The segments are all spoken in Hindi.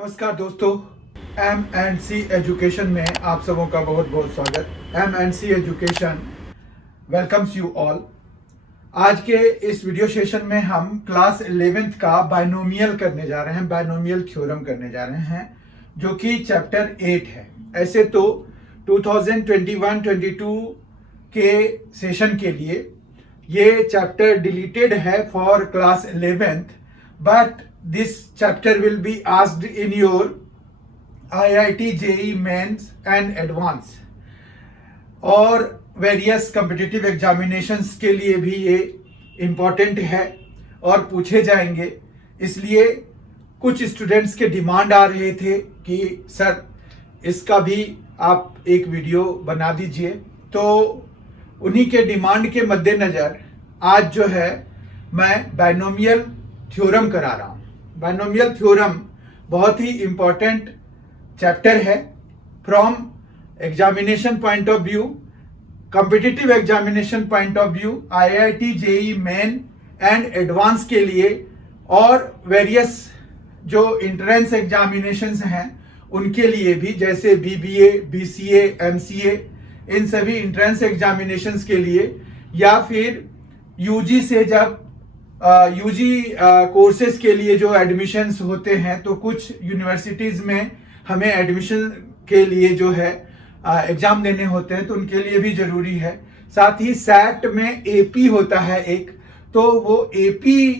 नमस्कार दोस्तों, M&C एजुकेशन में आप सबों का बहुत बहुत स्वागत। M&C education welcomes you all. आज के इस वीडियो सेशन में हम क्लास 11th का बाइनोमियल करने जा रहे हैं, बाइनोमियल थ्योरम करने जा रहे हैं, जो कि चैप्टर 8 है। ऐसे तो 2021-22 के सेशन के लिए ये चैप्टर डिलीटेड है for class 11th, but this chapter will be asked in your IIT JEE Mains and Advance और वेरियस कम्पिटिटिव एग्जामिनेशंस के लिए भी ये इम्पॉर्टेंट है और पूछे जाएंगे। इसलिए कुछ स्टूडेंट्स के डिमांड आ रहे थे कि सर इसका भी आप एक वीडियो बना दीजिए, तो उन्हीं के डिमांड के मद्देनज़र आज जो है मैं बाइनोमियल थ्योरम करा रहा हूँ। बाइनोमियल थ्योरम बहुत ही इंपॉर्टेंट चैप्टर है from examination point of view, competitive examination point of view, IIT JEE main and advance के लिए और वेरियस जो इंट्रेंस एग्जामिनेशंस हैं उनके लिए भी, जैसे BBA, BCA, MCA, इन सभी इंट्रेंस एग्जामिनेशंस के लिए, या फिर UG से जब UG कोर्सेज के लिए जो एडमिशन्स होते हैं, तो कुछ यूनिवर्सिटीज़ में हमें एडमिशन के लिए जो है एग्ज़ाम देने होते हैं, तो उनके लिए भी ज़रूरी है। साथ ही सैट में AP होता है एक, तो वो AP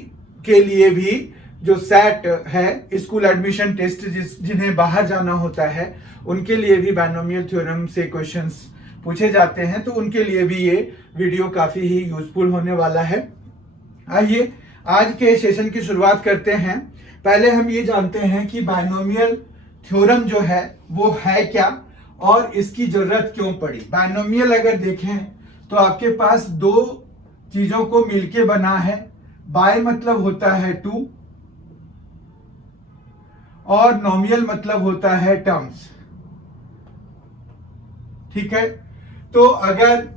के लिए भी जो सैट है, स्कूल एडमिशन टेस्ट, जिन्हें बाहर जाना होता है, उनके लिए भी बाइनोमियल थ्योरम से क्वेश्चंस पूछे जाते हैं, तो उनके लिए भी ये वीडियो काफ़ी ही यूजफुल होने वाला है। आइए आज के सेशन की शुरुआत करते हैं। पहले हम ये जानते हैं कि बाइनोमियल थ्योरम जो है वो है क्या और इसकी जरूरत क्यों पड़ी। बाइनोमियल अगर देखें तो आपके पास दो चीजों को मिलके बना है। बाय मतलब होता है टू और नोमियल मतलब होता है टर्म्स। ठीक है, तो अगर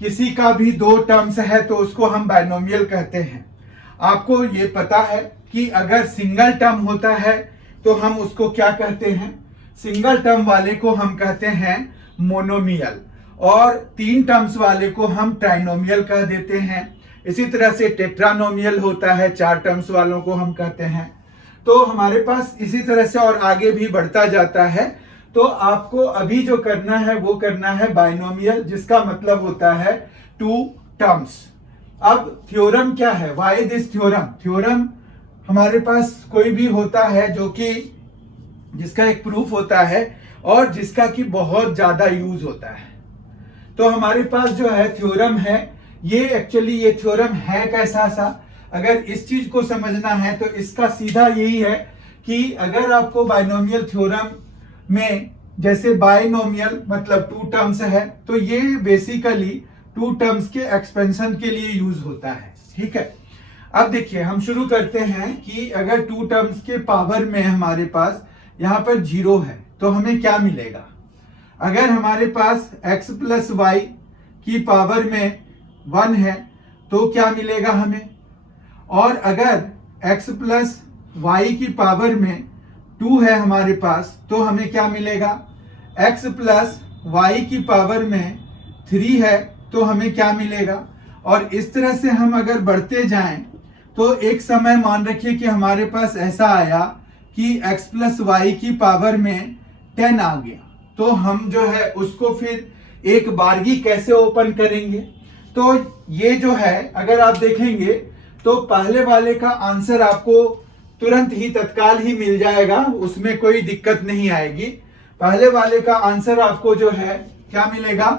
किसी का भी दो टर्म्स है तो उसको हम बाइनोमियल कहते हैं। आपको ये पता है कि अगर सिंगल टर्म होता है तो हम उसको क्या कहते हैं? सिंगल टर्म वाले को हम कहते हैं मोनोमियल, और तीन टर्म्स वाले को हम ट्राइनोमियल कह देते हैं। इसी तरह से टेट्रानोमियल होता है, चार टर्म्स वालों को हम कहते हैं। तो हमारे पास इसी तरह से और आगे भी बढ़ता जाता है। तो आपको अभी जो करना है वो करना है बाइनोमियल, जिसका मतलब होता है टू टर्म्स। अब थ्योरम क्या है? Why this theorem? थ्योरम हमारे पास कोई भी होता है जो कि जिसका एक प्रूफ होता है और जिसका कि बहुत ज्यादा यूज होता है। तो हमारे पास जो है थ्योरम है, ये एक्चुअली ये थ्योरम है कैसा सा? अगर इस चीज को समझना है तो इसका सीधा यही है कि अगर आपको बाइनोमियल थ्योरम में, जैसे बाइनोमियल मतलब टू टर्म्स है, तो ये बेसिकली टू टर्म्स के एक्सपेंशन के लिए यूज होता है। ठीक है, अब देखिए हम शुरू करते हैं कि अगर टू टर्म्स के पावर में हमारे पास यहाँ पर जीरो है तो हमें क्या मिलेगा। अगर हमारे पास x प्लस वाई की पावर में 1 है तो क्या मिलेगा हमें, और अगर x प्लस वाई की पावर में 2 है हमारे पास तो हमें क्या मिलेगा। x प्लस वाई की पावर में 3 है तो हमें क्या मिलेगा। और इस तरह से हम अगर बढ़ते जाएं तो एक समय मान रखिए कि हमारे पास ऐसा आया कि x प्लस वाई की पावर में 10 आ गया, तो हम जो है उसको फिर एक बारगी कैसे ओपन करेंगे। तो ये जो है अगर आप देखेंगे तो पहले वाले का आंसर आपको तुरंत ही तत्काल ही मिल जाएगा, उसमें कोई दिक्कत नहीं आएगी। पहले वाले का आंसर आपको जो है क्या मिलेगा,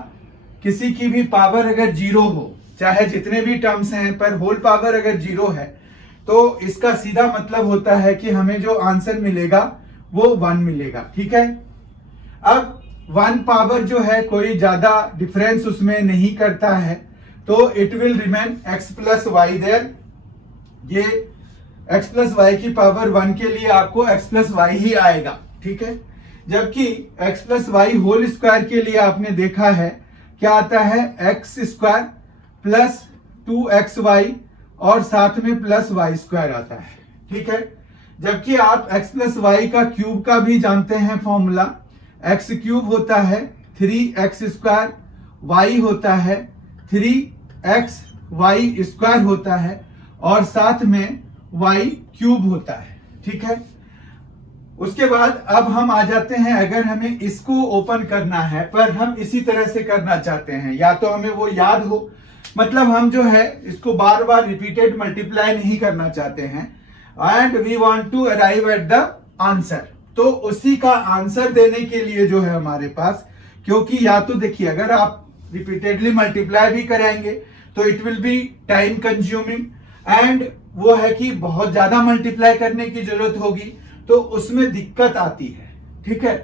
किसी की भी पावर अगर जीरो हो, चाहे जितने भी टर्म्स हैं पर होल पावर अगर जीरो है, तो इसका सीधा मतलब होता है कि हमें जो आंसर मिलेगा वो 1 मिलेगा। ठीक है, अब 1 पावर जो है कोई ज्यादा डिफरेंस उसमें नहीं करता है, तो it will remain x plus y there. ये x प्लस वाई की पावर 1 के लिए आपको x प्लस वाई ही आएगा। ठीक है, जबकि x plus y whole square के लिए आपने देखा है क्या आता है, x स्क्वायर प्लस 2xy और साथ में प्लस वाई स्क्वायर आता है। ठीक है, जबकि आप x प्लस वाई का क्यूब का भी जानते हैं फॉर्मूला। x क्यूब होता है 3x स्क्वायर, y होता है 3x y स्क्वायर होता है और साथ में y क्यूब होता है। ठीक है, उसके बाद अब हम आ जाते हैं, अगर हमें इसको ओपन करना है पर हम इसी तरह से करना चाहते हैं, या तो हमें वो याद हो, मतलब हम जो है इसको बार बार रिपीटेड मल्टीप्लाई नहीं करना चाहते हैं, and we want to arrive at the answer. तो उसी का आंसर देने के लिए जो है हमारे पास, क्योंकि या तो देखिए अगर आप रिपीटेडली मल्टीप्लाई भी करेंगे तो it will be time consuming, and वो है कि बहुत ज्यादा मल्टीप्लाई करने की जरूरत होगी तो उसमें दिक्कत आती है। ठीक है,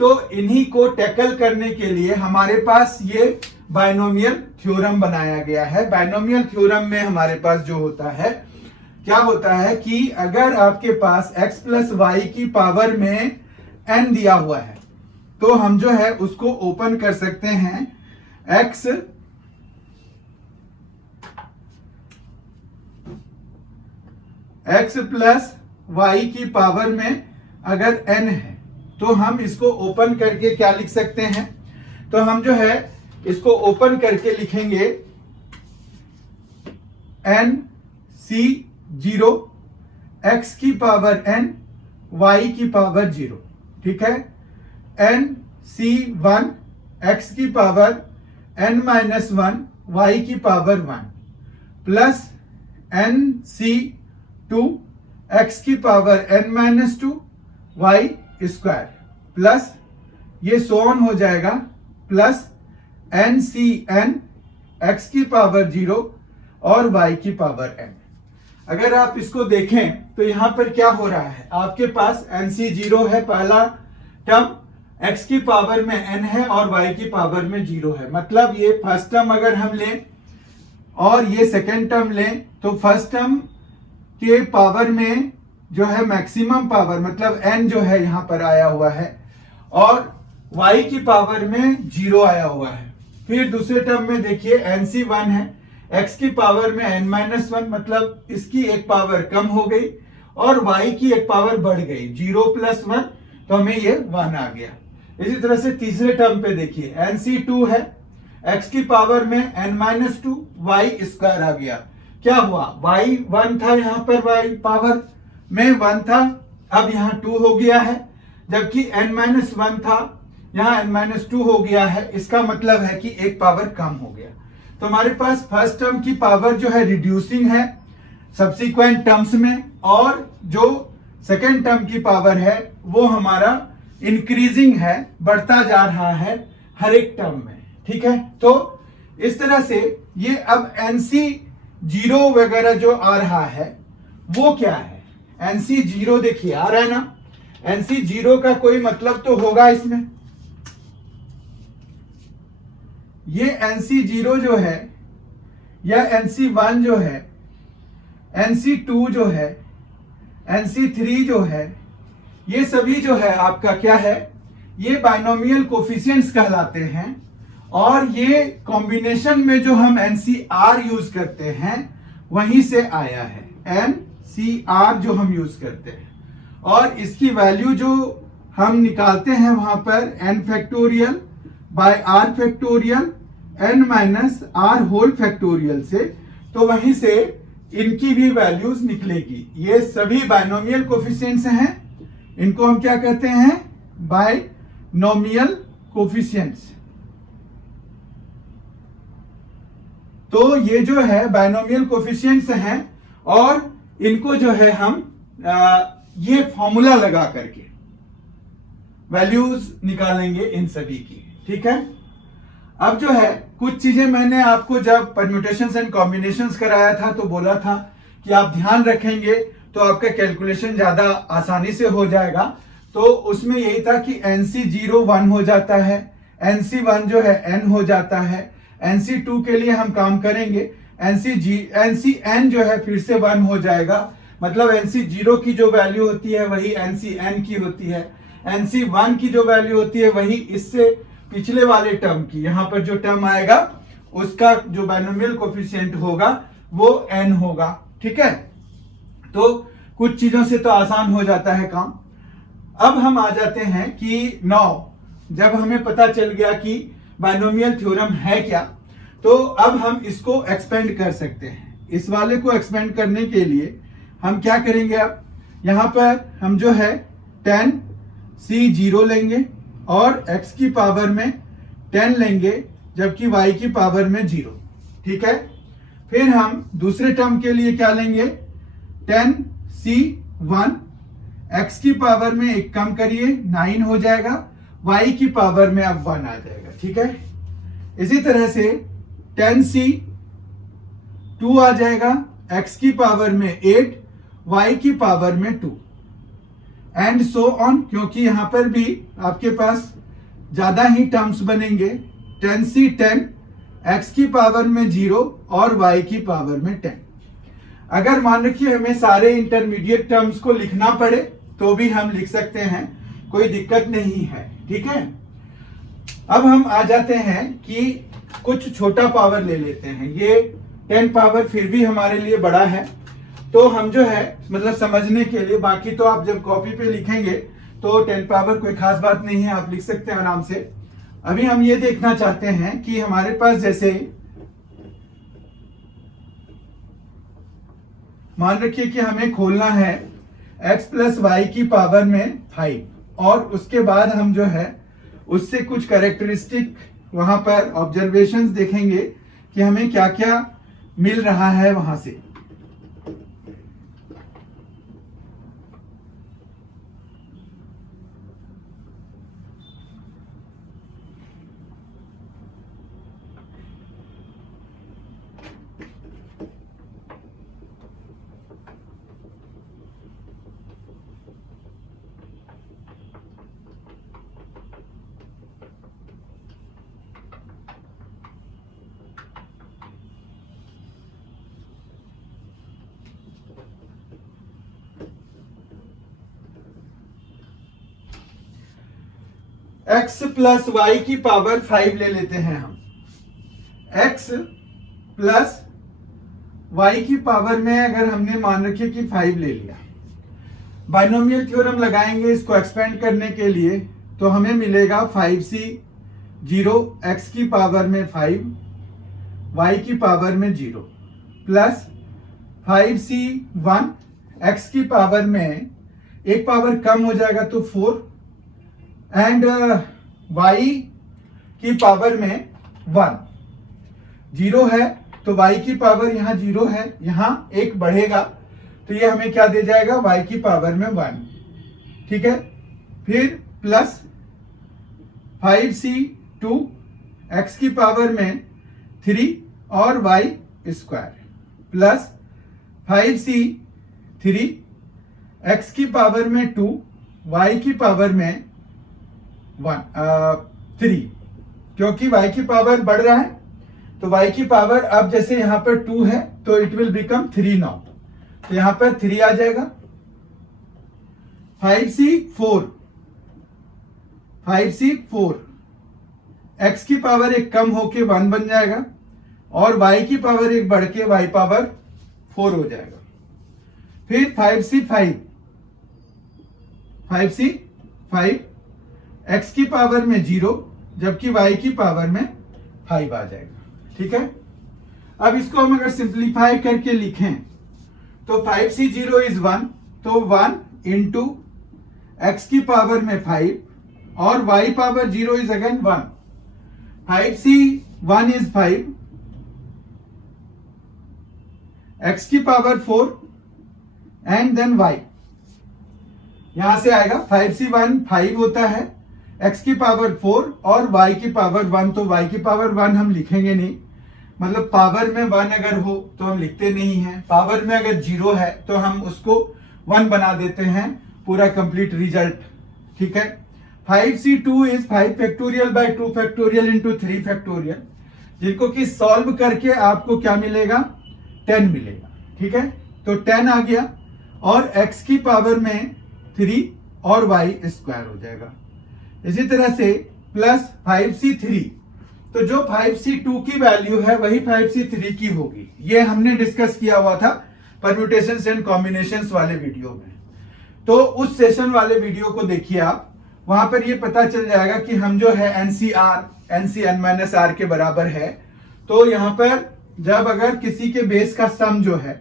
तो इन्हीं को टैकल करने के लिए हमारे पास ये बाइनोमियल थ्योरम बनाया गया है। बाइनोमियल थ्योरम में हमारे पास जो होता है, क्या होता है कि अगर आपके पास x प्लस वाई की पावर में n दिया हुआ है तो हम जो है उसको ओपन कर सकते हैं। x प्लस वाई की पावर में अगर n है तो हम इसको ओपन करके क्या लिख सकते हैं, तो हम जो है इसको ओपन करके लिखेंगे n c 0 x की पावर n y की पावर 0। ठीक है, n c 1 x की पावर n माइनस 1 y की power 1 plus n c 2 x की power n minus 2 y square plus ये सो ऑन हो जाएगा plus n c n x की पावर 0 और y की पावर n। अगर आप इसको देखें तो यहां पर क्या हो रहा है, आपके पास nc 0 है पहला टर्म, x की पावर में n है और y की पावर में 0 है। मतलब ये फर्स्ट टर्म अगर हम लें और ये सेकेंड टर्म लें तो फर्स्ट टर्म के पावर में जो है मैक्सिमम पावर मतलब n जो है यहां पर आया हुआ है और y की पावर में 0 आया हुआ है। फिर दूसरे टर्म में देखिए nc 1 है, x की पावर में n माइनस 1 मतलब इसकी एक पावर कम हो गई और y की एक पावर बढ़ गई 0 प्लस 1 तो हमें ये 1 आ गया। इसी तरह से तीसरे टर्म पे देखिए nc 2 है, x की पावर में n माइनस 2 y स्क्वायर आ गया। क्या हुआ, y 1 था यहाँ पर, y पावर में 1 था, अब यहाँ 2 हो गया है, जबकि n माइनस 1 था यहाँ n माइनस 2 हो गया है। इसका मतलब है कि एक पावर कम हो गया। तो हमारे पास फर्स्ट टर्म की पावर जो है रिड्यूसिंग है सब्सिक्वेंट टर्म्स में, और जो सेकेंड टर्म की पावर है वो हमारा इंक्रीजिंग है, बढ़ता जा रहा है हर एक टर्म में। ठीक है, तो इस तरह से ये अब nc 0 वगैरह जो आ रहा है वो क्या है, nc 0 देखिए आ रहा है ना, nc 0 का कोई मतलब तो होगा इसमें। ये nc 0 जो है या nc 1 जो है, nc 2 जो है, nc 3 जो है, ये सभी जो है आपका क्या है, ये बाइनोमियल कोफिशिएंट्स कहलाते हैं। और ये कॉम्बिनेशन में जो हम NCR यूज करते हैं वहीं से आया है, NCR जो हम यूज करते हैं, और इसकी वैल्यू जो हम निकालते हैं वहां पर n factorial by r factorial n minus r whole factorial से, तो वहीं से इनकी भी वैल्यूज निकलेगी। ये सभी बाइनोमियल कोफिशिएंट्स हैं, इनको हम क्या कहते हैं, बाइनोमियल कोफिशिएंट्स। तो ये जो है बाइनोमियल कोफिशिएंट्स हैं और इनको जो है हम ये फॉर्मूला लगा करके वैल्यूज निकालेंगे इन सभी की। ठीक है, अब जो है कुछ चीजें मैंने आपको जब परम्यूटेशंस एंड कॉम्बिनेशंस कराया था तो बोला था कि आप ध्यान रखेंगे तो आपका कैलकुलेशन ज्यादा आसानी से हो जाएगा। तो उसमें यही था कि nc 0 1 हो जाता है, nc 1 जो है n हो जाता है, nc 2 के लिए हम काम करेंगे, nc n जो है फिर से 1 हो जाएगा, मतलब nc 0 की जो वैल्यू होती है वही nc n की होती है, nc 1 की जो वैल्यू होती है वही इससे पिछले वाले टर्म की, यहाँ पर जो टर्म आएगा उसका जो बाइनोमियल कोफिशिएंट होगा वो n होगा। ठीक है, तो कुछ चीजों से तो आसान हो जाता है काम। अब हम आ जाते हैं कि 9, जब हमें पता चल गया कि बाइनोमियल थ्योरम है क्या, तो अब हम इसको एक्सपेंड कर सकते हैं। इस वाले को एक्सपेंड करने के लिए हम क्या करेंगे, अब यहां पर हम जो है 10c0 लेंगे और x की पावर में 10 लेंगे, जबकि y की पावर में 0। ठीक है, फिर हम दूसरे टर्म के लिए क्या लेंगे, 10c1, x की पावर में एक कम करिए 9 हो जाएगा, y की पावर में अब 1 आ जाएगा। ठीक है, इसी तरह से 10c2 आ जाएगा, x की पावर में 8, y की पावर में 2, एंड सो ऑन, क्योंकि यहां पर भी आपके पास ज्यादा ही टर्म्स बनेंगे। 10c10, x की पावर में 0 और y की पावर में 10। अगर मान रखिए हमें सारे इंटरमीडिएट टर्म्स को लिखना पड़े तो भी हम लिख सकते हैं, कोई दिक्कत नहीं है। ठीक है, अब हम आ जाते हैं कि कुछ छोटा पावर ले लेते हैं। ये 10 पावर फिर भी हमारे लिए बड़ा है, तो हम जो है मतलब समझने के लिए, बाकी तो आप जब कॉपी पे लिखेंगे तो 10 पावर कोई खास बात नहीं है, आप लिख सकते हैं आराम से। अभी हम ये देखना चाहते हैं कि हमारे पास जैसे मान रखिए कि हमें खोलना है x प्लस वाई की पावर में 5, और उसके बाद हम जो है उससे कुछ कैरेक्टरिस्टिक वहां पर ऑब्जर्वेशंस देखेंगे कि हमें क्या क्या मिल रहा है वहां से। x प्लस वाई की पावर 5 ले लेते हैं हम। x प्लस वाई की पावर में अगर हमने मान रखिए कि 5 ले लिया, बाइनोमियल थ्योरम लगाएंगे इसको एक्सपेंड करने के लिए, तो हमें मिलेगा 5c0 x की पावर में 5, y की पावर में 0, प्लस 5c1 x की पावर में एक पावर कम हो जाएगा तो 4, एंड y की पावर में 1। 0 है तो y की पावर यहाँ 0 है, यहाँ एक बढ़ेगा तो ये हमें क्या दे जाएगा, y की पावर में 1। ठीक है, फिर प्लस 5c2 x की पावर में 3 और y square, plus 5c3 x की पावर में 2, y की पावर में 3, क्योंकि y की पावर बढ़ रहा है तो y की पावर अब जैसे यहां पर 2 है तो इट विल बिकम 3 नाउ, तो यहां पर 3 आ जाएगा। 5c4 x की पावर एक कम होके 1 बन जाएगा, और y की पावर एक बढ़ के y पावर 4 हो जाएगा। फिर 5c5 x की पावर में 0, जबकि y की पावर में 5 आ जाएगा। ठीक है, अब इसको हम अगर सिंप्लीफाई करके लिखें तो 5c0 इज 1, तो 1 इंटू x की पावर में 5 और y power 0 is again 1। 5c1 is 5, x की पावर 4 एंड देन y, यहां से आएगा 5c1 5 होता है, x की पावर 4 और y की पावर 1, तो y की पावर 1 हम लिखेंगे नहीं, मतलब पावर में 1 अगर हो तो हम लिखते नहीं हैं, पावर में अगर 0 है तो हम उसको 1 बना देते हैं, पूरा कंप्लीट रिजल्ट। ठीक है, 5c2 is 5 factorial by 2 factorial into 3 factorial, जिनको कि सॉल्व करके आपको क्या मिलेगा, 10 मिलेगा। ठीक है, तो 10 आ गया, और x की पावर में 3 और y स्क्वायर हो जाएगा। इसी तरह से प्लस 5c3, तो जो 5c2 की वैल्यू है वही 5c3 की होगी, ये हमने डिस्कस किया हुआ था परम्यूटेशंस एंड कॉम्बिनेशंस वाले वीडियो में। तो उस सेशन वाले वीडियो को देखिए आप, वहां पर ये पता चल जाएगा कि हम जो है NC(n-r) के बराबर है। तो यहाँ पर जब अगर किसी के बेस का सम जो है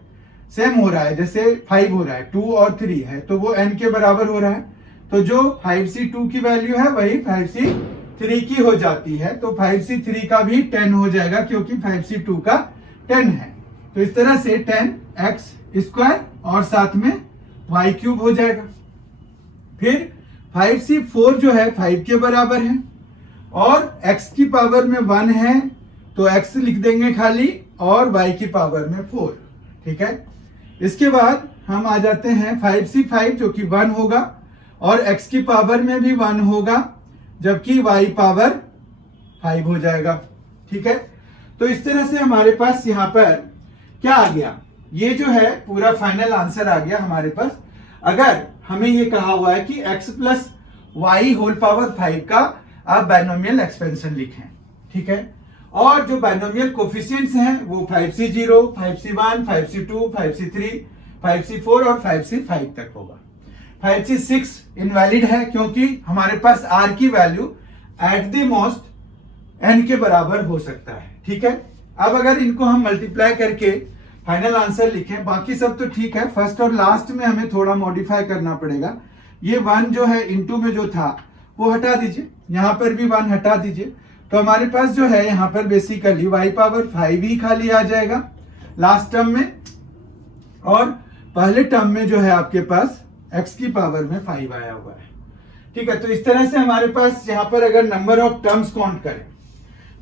सेम हो रहा है, जैसे 5 हो रहा है, 2 और 3 है, तो वो n के बराबर हो रहा है, तो जो 5c2 की वैल्यू है वही 5c3 की हो जाती है। तो 5c3 का भी 10 हो जाएगा क्योंकि 5c2 का 10 है। तो इस तरह से 10x² और साथ में y³ हो जाएगा। फिर 5c4 जो है 5 के बराबर है और x की पावर में 1 है, तो x लिख देंगे खाली और y की पावर में 4। ठीक है, इसके बाद हम आ जाते हैं 5c5 जो कि 1 होगा और x की पावर में भी 1 होगा, जबकि y पावर 5 हो जाएगा। ठीक है, तो इस तरह से हमारे पास यहाँ पर क्या आ गया, ये जो है पूरा फाइनल आंसर आ गया हमारे पास। अगर हमें ये कहा हुआ है कि x plus y whole power 5 का आप बाइनोमियल एक्सपेंशन लिखें। ठीक है, और जो बाइनोमियल कोफिशिएंट्स हैं वो 5c0, 5c1, 5c2, 5c3, 5c4 और 5c5 तक होगा। 5c6 इनवैलिड है क्योंकि हमारे पास r की value at the most n के बराबर हो सकता है। ठीक है, अब अगर इनको हम मल्टीप्लाई करके फाइनल आंसर लिखें, बाकी सब तो ठीक है, फर्स्ट और लास्ट में हमें थोड़ा मॉडिफाई करना पड़ेगा। ये 1 जो है इनटू में जो था वो हटा दीजिए, यहां पर भी 1 हटा दीजिए, तो हमारे पास जो है यहाँ पर बेसिकली y पावर 5 ही खाली आ जाएगा लास्ट टर्म में, और पहले टर्म में जो है आपके पास x की पावर में 5 आया हुआ है। ठीक है, तो इस तरह से हमारे पास यहाँ पर अगर नंबर ऑफ टर्म्स काउंट करें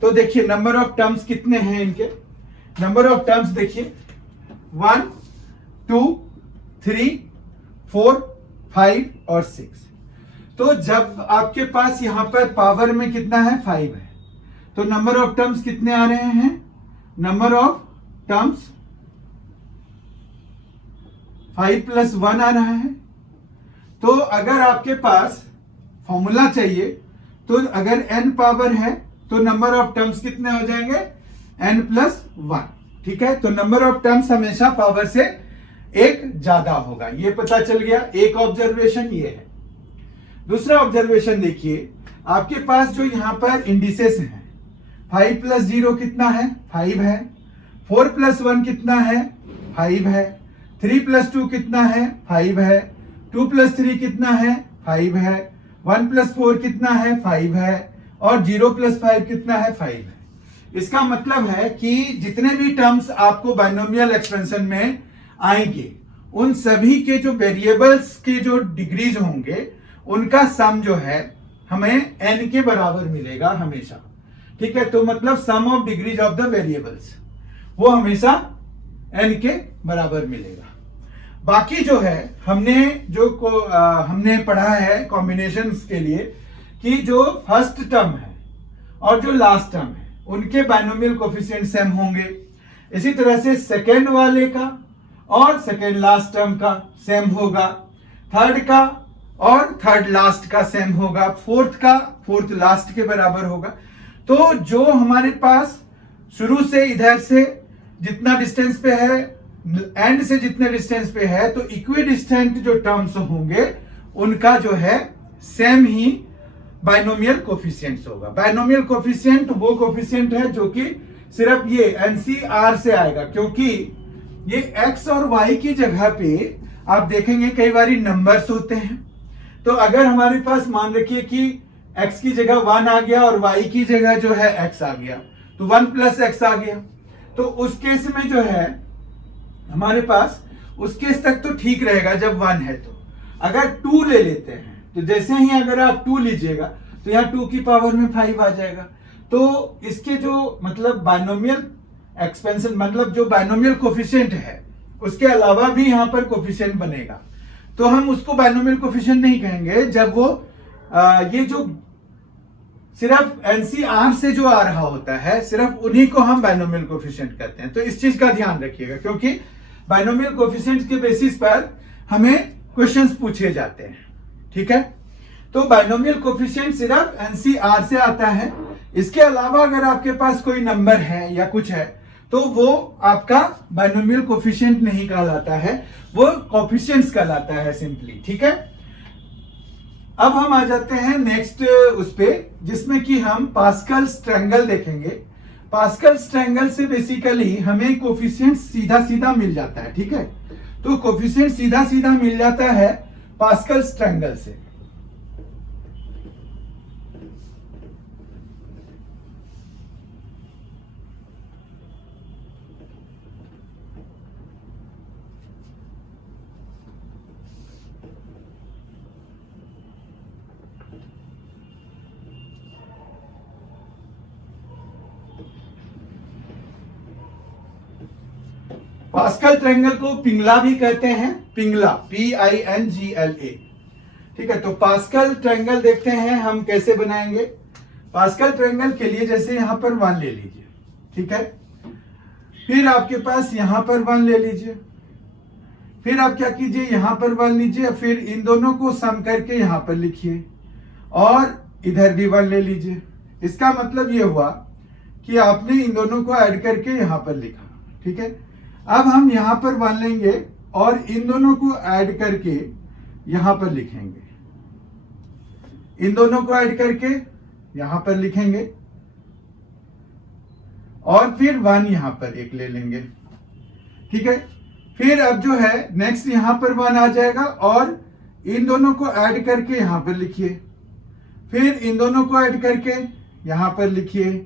तो देखिए नंबर ऑफ टर्म्स कितने हैं इनके। नंबर ऑफ टर्म्स देखिए 1, 2, 3, 4, 5 और 6। तो जब आपके पास यहाँ पर पावर में कितना है 5 है, तो नंबर ऑफ टर्म्स कितने आ रहे हैं, नंबर ऑफ टर्म्स 5 प्लस 1 आ रहा है। तो अगर आपके पास फॉर्मूला चाहिए तो अगर n पावर है तो नंबर ऑफ टर्म्स कितने हो जाएंगे n प्लस 1। ठीक है, तो नंबर ऑफ टर्म्स हमेशा पावर से एक ज्यादा होगा, ये पता चल गया। एक ऑब्जर्वेशन ये है। दूसरा ऑब्जर्वेशन देखिए, आपके पास जो यहां पर इंडिसेस हैं, 5 प्लस 0 कितना है 5 है, 4 प्लस 1 कितना है 5 है, 3 प्लस 2 कितना है 5 है, 2 प्लस 3 कितना है 5 है, 1 प्लस 4 कितना है 5 है, और 0 प्लस 5 कितना है 5 है। इसका मतलब है कि जितने भी टर्म्स आपको बाइनोमियल एक्सपेंशन में आएंगे उन सभी के जो वेरिएबल्स के जो डिग्रीज होंगे उनका सम जो है हमें n के बराबर मिलेगा हमेशा। ठीक है, तो मतलब sum of degrees of the variables वो हमेशा n के बराबर मिलेगा। बाकी जो है हमने पढ़ा है कॉम्बिनेशंस के लिए कि जो फर्स्ट टर्म है और जो लास्ट टर्म है उनके बाइनोमियल कोफिशिएंट सेम होंगे। इसी तरह से सेकेंड वाले का और सेकेंड लास्ट टर्म का सेम होगा, थर्ड का और थर्ड लास्ट का सेम होगा, फोर्थ का फोर्थ लास्ट के बराबर होगा। तो जो हमारे पास शुरू से इधर से जितना डिस्टेंस पे है, एंड से जितने डिस्टेंस पे है, तो इक्वी डिस्टेंट जो टर्म्स होंगे उनका जो है सेम ही बाइनोमियल कोफिशिएंट्स होगा। बाइनोमियल कोफिशिएंट वो कोफिशिएंट है जो कि सिर्फ ये NC(r) से आएगा, क्योंकि ये x और y की जगह पे आप देखेंगे कई बार नंबर्स होते हैं। तो अगर हमारे पास मान रखिए कि x की जगह 1 आ गया और y की जगह जो है x आ गया, तो 1 प्लस x आ गया, तो उस केस में जो है हमारे पास उस केस तक तो ठीक रहेगा जब 1 है। तो अगर 2 ले लेते हैं तो जैसे ही अगर आप 2 लीजिएगा तो यहाँ 2 की पावर में 5 आ जाएगा। तो इसके जो मतलब बाइनोमियल एक्सपेंशन मतलब जो बाइनोमियल कोफिशिएंट है उसके अलावा भी यहाँ पर कोफिशिएंट बनेगा, तो हम उसको बाइनोमियल कोफिशिएंट नहीं कहेंगे जब वो ये जो सिर्फ NC(r) से जो आ रहा होता है सिर्फ उन्हीं को हम बाइनोमियल कोफिशिएंट कहते हैं। तो इस चीज का ध्यान रखिएगा, क्योंकि बाइनोमियल कोफिशिएंट के बेसिस पर हमें क्वेश्चंस पूछे जाते हैं। ठीक है, तो बाइनोमियल कोफिशिएंट सिर्फ NC(r) से आता है। इसके अलावा अगर आपके पास कोई नंबर है या कुछ है तो वो आपका बाइनोमियल कोफिशिएंट नहीं कहलाता है, वो कोफिशिएंट्स कहलाता है सिंपली। ठीक है, अब हम आ जाते हैं नेक्स्ट उस पे, जिसमें कि हम पास्कल्स ट्रायंगल देखेंगे। पास्कल्स ट्रायंगल से बेसिकली हमें कोफिशिएंट सीधा सीधा मिल जाता है। ठीक है, तो कोफिशिएंट सीधा सीधा मिल जाता है पास्कल्स ट्रायंगल से। पास्कल ट्रायंगल को पिंगला भी कहते हैं, पिंगला, PINGLA। ठीक है, तो पास्कल ट्रायंगल देखते हैं हम कैसे बनाएंगे। पास्कल ट्रायंगल के लिए जैसे यहां पर 1 ले लीजिए। ठीक है, फिर आपके पास यहां पर 1 ले लीजिए, फिर आप क्या कीजिए, यहां पर 1 लीजिए, फिर इन दोनों को सम करके यहां पर लिखिए और इधर भी 1 ले लीजिए। इसका मतलब ये हुआ कि आपने इन दोनों को ऐड करके यहां पर लिखा। ठीक है, अब हम यहां पर 1 लेंगे और इन दोनों को ऐड करके यहां पर लिखेंगे, इन दोनों को ऐड करके यहां पर लिखेंगे और फिर 1 यहां पर एक ले लेंगे। ठीक है, फिर अब जो है नेक्स्ट यहां पर 1 आ जाएगा और इन दोनों को ऐड करके यहां पर लिखिए, फिर इन दोनों को ऐड करके यहां पर लिखिए,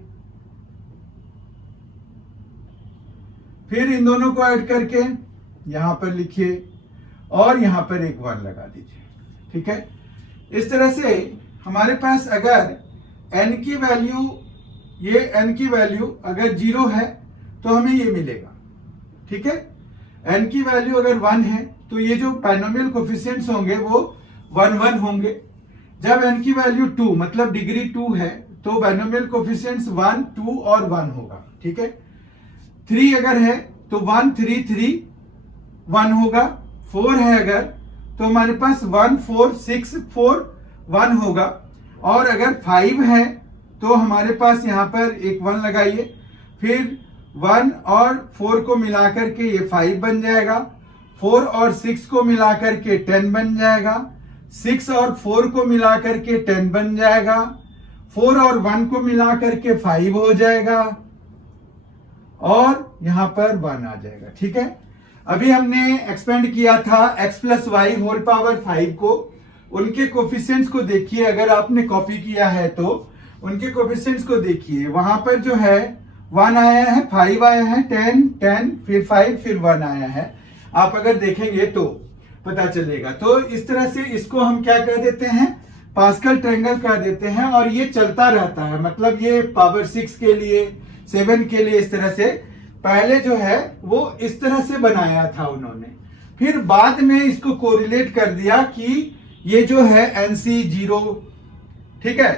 फिर इन दोनों को ऐड करके यहां पर लिखिए और यहां पर एक 1 लगा दीजिए। ठीक है, इस तरह से हमारे पास अगर n की वैल्यू, ये n की वैल्यू अगर 0 है तो हमें ये मिलेगा। ठीक है, n की वैल्यू अगर 1 है तो ये जो बाइनोमियल कोफिशिएंट्स होंगे वो 1 1 होंगे। जब n की वैल्यू 2 मतलब डिग्री 2 है तो बाइनोमियल कोफिशिएंट्स 1 2 और 1 होगा। ठीक है, 3 अगर है तो 1 3 3 1 होगा। 4 है अगर तो हमारे पास 1 4 6 4 1 होगा। और अगर 5 है तो हमारे पास यहां पर एक 1 लगाइए, फिर 1 और 4 को मिलाकर के ये 5 बन जाएगा, 4 और 6 को मिलाकर के 10 बन जाएगा, 6 और 4 को मिलाकर के 10 बन जाएगा, 4 और 1 को मिलाकर के 5 हो जाएगा और यहां पर 1 आ जाएगा। ठीक है, अभी हमने एक्सपेंड किया था x plus y whole power 5 को, उनके कोफिशिएंट्स को देखिए, अगर आपने कॉपी किया है तो उनके कोफिशिएंट्स को देखिए। वहां पर जो है 1 आया है, 5 आया है, 10 10 फिर 5 फिर 1 आया है। आप अगर देखेंगे तो पता चलेगा। तो इस तरह से इसको हम क्या कह देते हैं, पास्कल ट्रायंगल कह देते हैं और ये चलता रहता है। मतलब ये पावर 6 के लिए, 7 के लिए इस तरह से पहले जो है वो इस तरह से बनाया था उन्होंने, फिर बाद में इसको कोरिलेट कर दिया कि ये जो है NC0, ठीक है,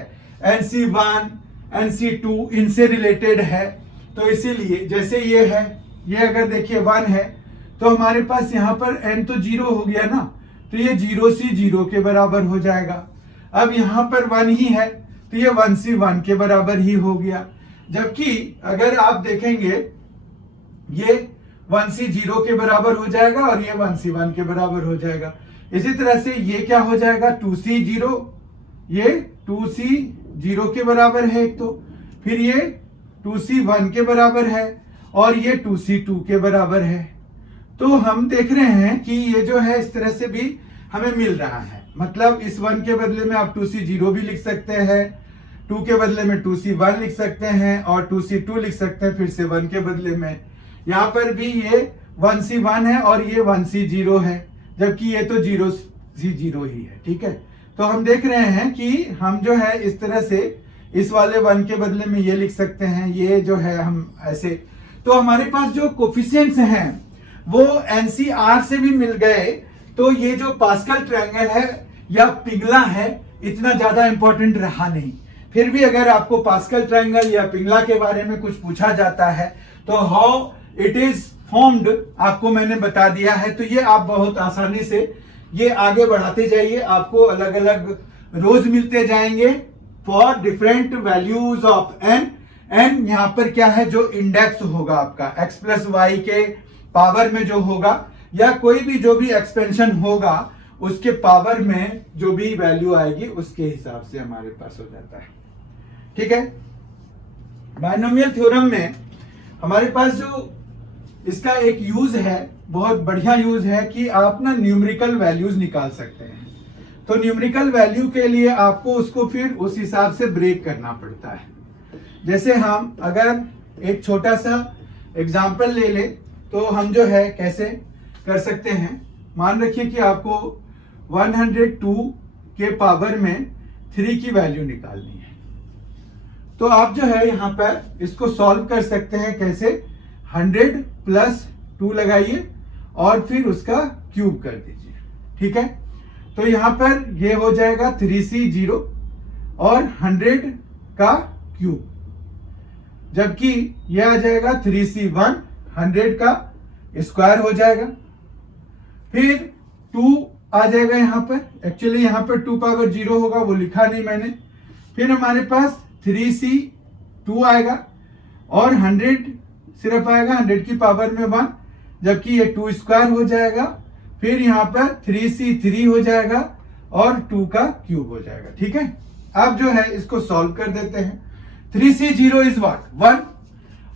NC1 NC2 इनसे रिलेटेड है। तो इसीलिए जैसे ये है, ये अगर देखिए 1 है तो हमारे पास यहां पर n तो 0 हो गया ना, तो ये 0C 0 के बराबर हो जाएगा। अब यहां पर 1 ही है तो ये 1C 1 के बराबर ही हो गया। जबकि अगर आप देखेंगे ये 1C 0 के बराबर हो जाएगा और ये 1C 1 के बराबर हो जाएगा। इसी तरह से ये क्या हो जाएगा, 2C 0, ये 2C 0 के बराबर है एक तो, फिर ये 2C 1 के बराबर है और ये 2C 2 के बराबर है। तो हम देख रहे हैं कि ये जो है इस तरह से भी हमें मिल रहा है। मतलब इस 1 के बदले में आप 2C 0 भी लिख सकते हैं, 2 के बदले में 2C 1 लिख सकते हैं और 2C 2 लिख सकते हैं फिर से 1 के बदले में। यहाँ पर भी ये 1C 1 है और ये 1C 0 है, जबकि ये तो 0C 0 ही है। ठीक है, तो हम देख रहे हैं कि हम जो है इस तरह से इस वाले 1 के बदले में ये लिख सकते हैं, ये जो है हम ऐसे। तो हमारे पास जो कोफिशिएंट्स हैं वो NCR से भी मिल गए। तो ये जो पास्कल ट्रायंगल है या पिंगला है इतना ज्यादा इंपॉर्टेंट रहा नहीं। फिर भी अगर आपको पास्कल ट्रायंगल या पिंगला के बारे में कुछ पूछा जाता है तो हाउ इट इज फॉर्म्ड आपको मैंने बता दिया है। तो ये आप बहुत आसानी से ये आगे बढ़ाते जाइए, आपको अलग अलग रोज मिलते जाएंगे for different values of n n यहाँ पर क्या है, जो इंडेक्स होगा आपका x प्लस वाई के पावर में जो होगा, या कोई भी जो भी एक्सपेंशन होगा उसके पावर में जो भी वैल्यू आएगी उसके हिसाब से हमारे पास हो जाता है। ठीक है। बायनोमियल थ्योरम में हमारे पास जो इसका एक यूज है, बहुत बढ़िया यूज है कि आप ना न्यूमेरिकल वैल्यूज निकाल सकते हैं। तो न्यूमेरिकल वैल्यू के लिए आपको उसको फिर उस हिसाब से ब्रेक करना पड़ता है। जैसे हम अगर एक छोटा सा एग्जाम्पल ले ले तो हम जो है कैसे कर सकते हैं, मान रखिए कि आपको 102 के पावर में 3 की वैल्यू निकालनी है। तो आप जो है यहाँ पर इसको सॉल्व कर सकते हैं कैसे, 100 प्लस 2 लगाइए और फिर उसका क्यूब कर दीजिए। ठीक है। तो यहाँ पर ये हो जाएगा 3C0 और 100 का क्यूब, जबकि ये आ जाएगा 3C1, 100 का स्क्वायर हो जाएगा। फिर 2 आ जाएगा यहाँ पर, एक्चुअली यहाँ पर 2 पावर 0 होगा, वो लिखा नहीं मैंने। फिर हमारे पास 3C2 आएगा और 100 सिर्फ आएगा 100 की पावर में 1, जबकि ये 2 स्क्वायर हो जाएगा। फिर यहाँ पर 3C3 हो जाएगा और 2 का क्यूब हो जाएगा। ठीक है। अब जो है इसको सॉल्व कर देते हैं। 3C0 इज व्हाट, 1,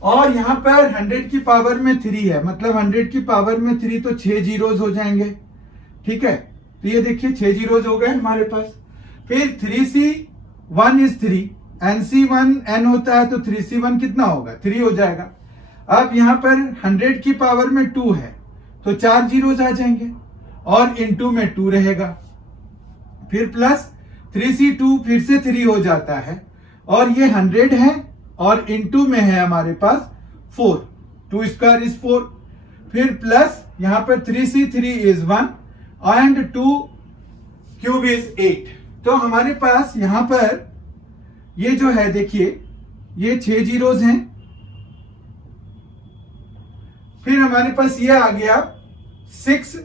और यहाँ पर 100 की पावर में 3 है, मतलब 100 की पावर में 3 तो 6 जीरोज हो जाएंगे। ठीक है। तो ये देखिए 6 जीरोज हो गए हमारे पास। फिर 3C1 इज 3, NC1 n होता है तो 3C1 कितना होगा, 3 हो जाएगा। अब यहाँ पर 100 की पावर में 2 है तो 4 जीरोज आ जाएंगे और इनटू में 2 रहेगा। फिर प्लस 3C2 फिर से 3 हो जाता है और ये 100 है और इनटू में है हमारे पास 4, 2 स्क्वायर इज 4। फिर प्लस यहाँ पर 3C3 is 1 and 2 cube is 8। तो हमारे पास यहाँ पर ये जो है देखिए ये 6 जीरोज हैं। फिर हमारे पास ये आ गया 6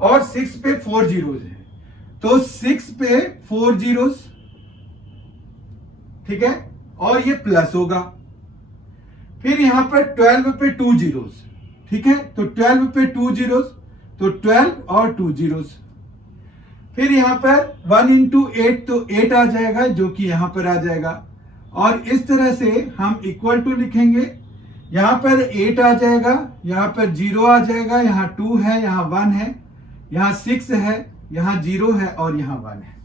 और 6 पे 4 जीरोज है, तो 6 पे 4 जीरोज। ठीक है। और ये प्लस होगा। फिर यहां पर 12 पे 2 जीरोज। ठीक है। तो 12 पे 2 जीरोज, तो 12 और 2 जीरोज। फिर यहां पर 1 इंटू 8 तो 8 आ जाएगा, जो कि यहां पर आ जाएगा। और इस तरह से हम इक्वल टू लिखेंगे। यहां पर 8 आ जाएगा, यहां पर 0 आ जाएगा, यहां 2 है, यहां 1 है, यहां 6 है, यहां 0 है और यहां 1 है।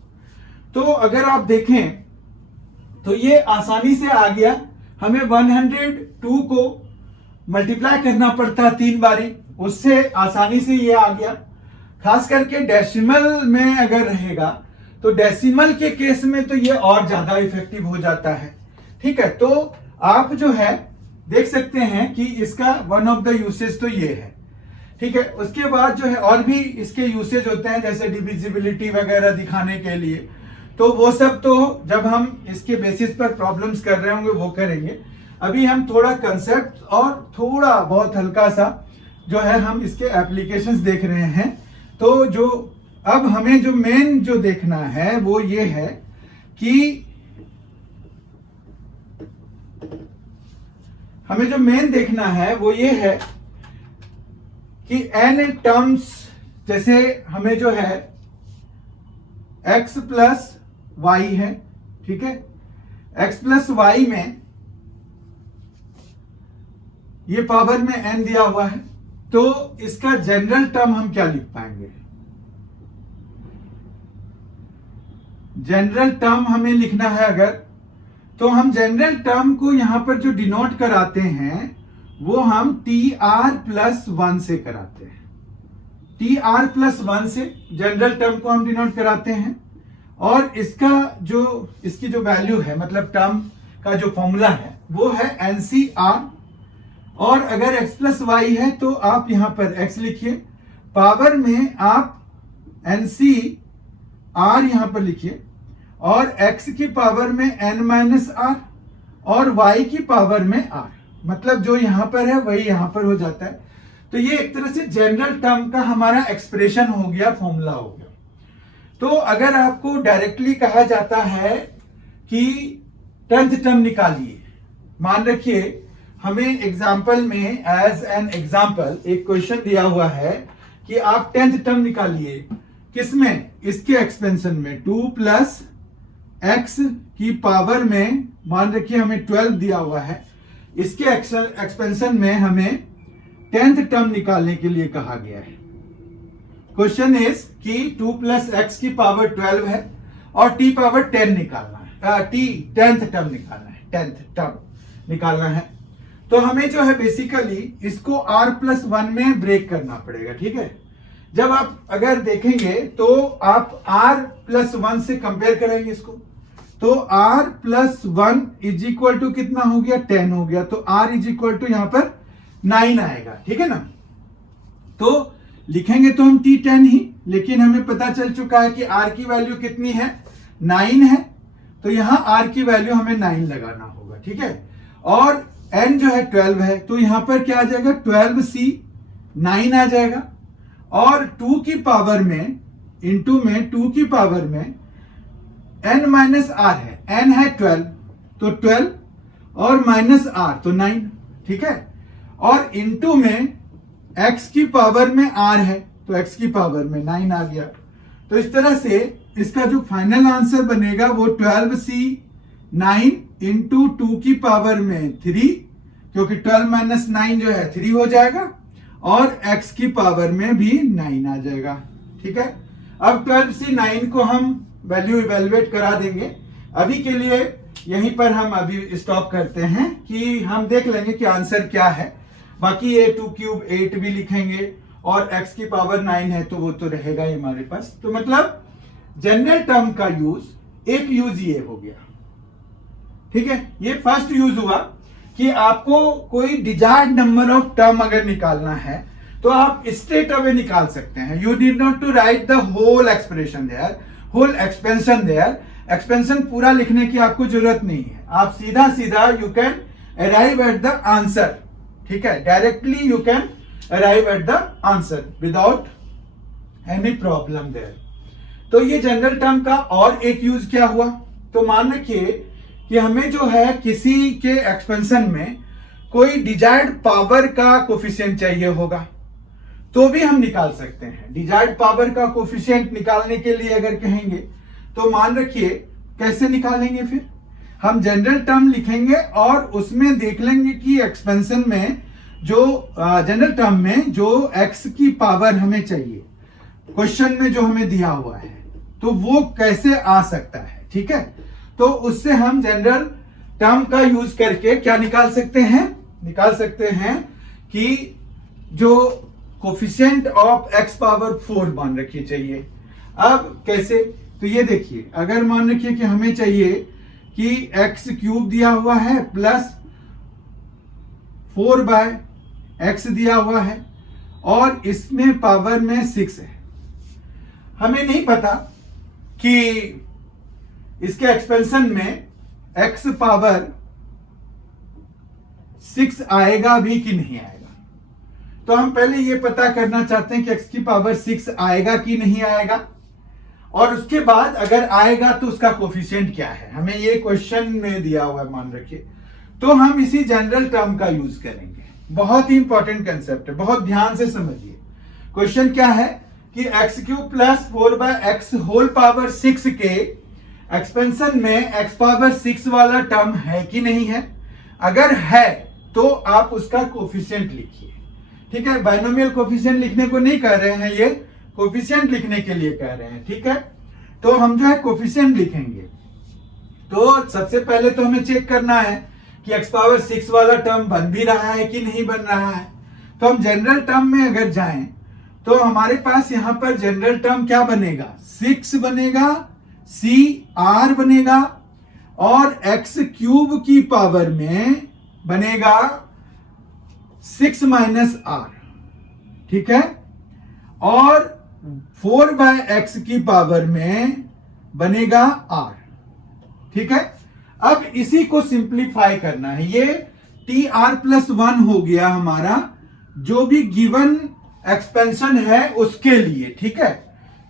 तो अगर आप देखें तो ये आसानी से आ गया। हमें 102 को मल्टीप्लाई करना पड़ता 3 बारी, उससे आसानी से ये आ गया। खास करके डेसिमल में अगर रहेगा तो डेसिमल के केस में तो ये और ज्यादा इफेक्टिव हो जाता है। ठीक है। तो आप जो है देख सकते हैं कि इसका वन ऑफ द यूसेज तो ये है। ठीक है। उसके बाद जो है और भी इसके यूसेज होते हैं, जैसे डिविजिबिलिटी वगैरह दिखाने के लिए, तो वो सब तो जब हम इसके बेसिस पर प्रॉब्लम्स कर रहे होंगे वो करेंगे। अभी हम थोड़ा कंसेप्ट और थोड़ा बहुत हल्का सा जो है हम इसके एप्लीकेशंस देख रहे हैं। तो जो अब हमें जो मेन जो देखना है वो ये है कि हमें जो मेन देखना है वो ये है कि n टर्म्स, जैसे हमें जो है x प्लस वाई है। ठीक है। x प्लस वाई में ये पावर में n दिया हुआ है, तो इसका जनरल टर्म हम क्या लिख पाएंगे, जनरल टर्म हमें लिखना है अगर, तो हम जनरल टर्म को यहां पर जो डिनोट कराते हैं वो हम TR+1 से कराते हैं। TR+1 से जनरल टर्म को हम डिनोट कराते हैं और इसका जो इसकी जो वैल्यू है, मतलब टर्म का जो फॉर्मूला है वो है NCR। और अगर x प्लस वाई है तो आप यहां पर x लिखिए, पावर में आप NCR यहां पर लिखिए और x की पावर में n-r और y की पावर में r, मतलब जो यहां पर है वही यहां पर हो जाता है। तो ये एक तरह से जनरल टर्म का हमारा एक्सप्रेशन हो गया, फॉर्मूला हो गया। तो अगर आपको डायरेक्टली कहा जाता है कि 10th टर्म निकालिए मान रखिए हमें एग्जाम्पल में एज एन एग्जाम्पल एक क्वेश्चन दिया हुआ है कि आप 10th टर्म निकालिए, किसमें, इसके एक्सपेंशन में 2 प्लस एक्स की पावर में, मान रखिए हमें 12 दिया हुआ है, इसके एक्सपेंशन में हमें 10th टर्म निकालने के लिए कहा गया है। क्वेश्चन इज कि 2 प्लस एक्स की पावर 12 है और टी पावर 10 निकालना है, टेंथ टर्म निकालना है, 10th टर्म निकालना है। तो हमें जो है बेसिकली इसको r+1 में ब्रेक करना पड़ेगा, ठीक है। जब आप अगर देखेंगे तो आप r+1 से कंपेयर करेंगे इसको, तो r+1 इज इक्वल टू कितना हो गया, 10 हो गया, तो r इज इक्वल टू यहां पर 9 आएगा, ठीक है ना। तो लिखेंगे तो हम t10 ही, लेकिन हमें पता चल चुका है कि r की वैल्यू कितनी है, 9 है, तो यहां r की वैल्यू हमें 9 लगाना होगा, ठीक है। और n जो है 12 है, तो यहां पर क्या आ जाएगा, 12c 9 आ जाएगा, और 2 की पावर में, इंटू में 2 की पावर में n माइनस r है, n है 12, तो 12 और माइनस r तो 9, ठीक है। और इंटू में x की पावर में r है, तो x की पावर में 9 आ गया। तो इस तरह से इसका जो फाइनल आंसर बनेगा वो 12c 9 इंटू 2 की पावर में 3, क्योंकि 12 माइनस 9 जो है 3 हो जाएगा, और x की पावर में भी 9 आ जाएगा, ठीक है। अब 12c 9 को हम वैल्यू इवेलुएट करा देंगे। अभी के लिए यहीं पर हम अभी स्टॉप करते हैं कि हम देख लेंगे कि आंसर क्या है। बाकी ये 2 क्यूब 8 भी लिखेंगे, और x की पावर 9 है तो वो तो रहेगा ही हमारे पास। तो मतलब जनरल टर्म का यूज, एक यूज ये हो गया, ठीक है। ये फर्स्ट यूज हुआ कि आपको कोई डिजायर्ड नंबर ऑफ टर्म अगर निकालना है तो आप स्ट्रेट अवे निकाल सकते हैं। You need not to write the whole expression there, whole expansion there. Expansion पूरा लिखने की आपको जरूरत नहीं है, आप सीधा सीधा you can arrive at the answer, ठीक है। Directly you can arrive at the answer without any problem there. तो ये जनरल टर्म का और एक यूज क्या हुआ, तो मान रखिए कि हमें जो है किसी के एक्सपेंशन में कोई डिजायर्ड पावर का कोफिशिएंट चाहिए होगा, तो भी हम निकाल सकते हैं। डिजायर्ड पावर का कोफिशिएंट निकालने के लिए अगर कहेंगे तो मान रखिए कैसे निकालेंगे, फिर हम जनरल टर्म लिखेंगे और उसमें देख लेंगे कि एक्सपेंशन में जो जनरल टर्म में जो x की पावर हमें चाहिए क्वेश्चन में जो हमें दिया हुआ है, तो वो कैसे आ सकता है, ठीक है। तो उससे हम जनरल टर्म का यूज करके क्या निकाल सकते हैं, निकाल सकते हैं कि जो कोफिशिएंट ऑफ x पावर 4 मान रखिए चाहिए। अब कैसे, तो ये देखिए, अगर मान रखिए कि हमें चाहिए कि x क्यूब दिया हुआ है प्लस 4/x दिया हुआ है, और इसमें पावर में 6 है। हमें नहीं पता कि इसके एक्सपेंशन में x पावर 6 आएगा भी कि नहीं आएगा। तो हम पहले ये पता करना चाहते हैं कि x की पावर 6 आएगा कि नहीं आएगा, और उसके बाद अगर आएगा तो उसका कोफिशिएंट क्या है, हमें ये क्वेश्चन में दिया हुआ है मान रखिए। तो हम इसी जनरल टर्म का यूज करेंगे। बहुत ही इंपॉर्टेंट कंसेप्ट है, बहुत ध्यान से समझिए। क्वेश्चन क्या है कि x³ plus 4/x whole power 6 के एक्सपेंशन में x पावर 6 वाला टर्म है कि नहीं है। अगर है तो आप उसका कोफिशिएंट लिखिए, ठीक है। बाइनोमियल कोफिशिएंट लिखने को नहीं कह रहे हैं, ये कोफिशिएंट लिखने के लिए कह रहे हैं, ठीक है। तो हम जो है कोफिशिएंट लिखेंगे। तो सबसे पहले तो हमें चेक करना है कि x पावर 6 वाला टर्म बन भी रहा है कि नहीं बन रहा है। तो हम जनरल टर्म में अगर जाएं तो हमारे पास यहां पर जनरल टर्म क्या बनेगा, 6 बनेगा, CR बनेगा, और x³ की पावर में बनेगा 6 माइनस R, ठीक है। और 4/x की पावर में बनेगा R, ठीक है। अब इसी को सिंप्लीफाई करना है। ये TR+1 हो गया हमारा जो भी गिवन एक्सपेंशन है उसके लिए, ठीक है।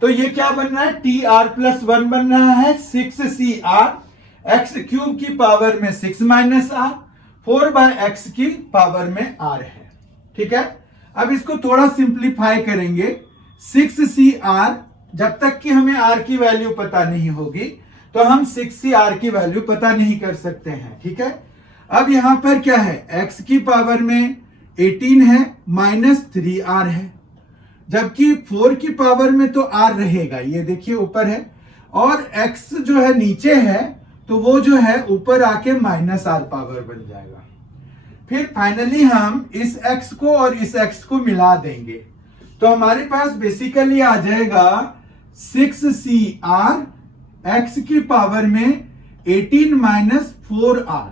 तो ये क्या बन रहा है, TR+1 बन रहा है 6CR, x³ की पावर में 6 माइनस R, 4/x की पावर में r है। ठीक है, अब इसको थोड़ा सिंप्लीफाई करेंगे। 6cr, जब तक कि हमें r की वैल्यू पता नहीं होगी तो हम 6cr की वैल्यू पता नहीं कर सकते हैं। ठीक है, अब यहां पर क्या है, x की पावर में 18 है माइनस 3r है, जबकि 4 की पावर में तो r रहेगा, ये देखिए ऊपर है, और x जो है नीचे है तो वो जो है ऊपर आके माइनस r पावर बन जाएगा। फिर फाइनली हम इस x को और इस x को मिला देंगे तो हमारे पास बेसिकली आ जाएगा 6cr x की पावर में 18 माइनस 4r,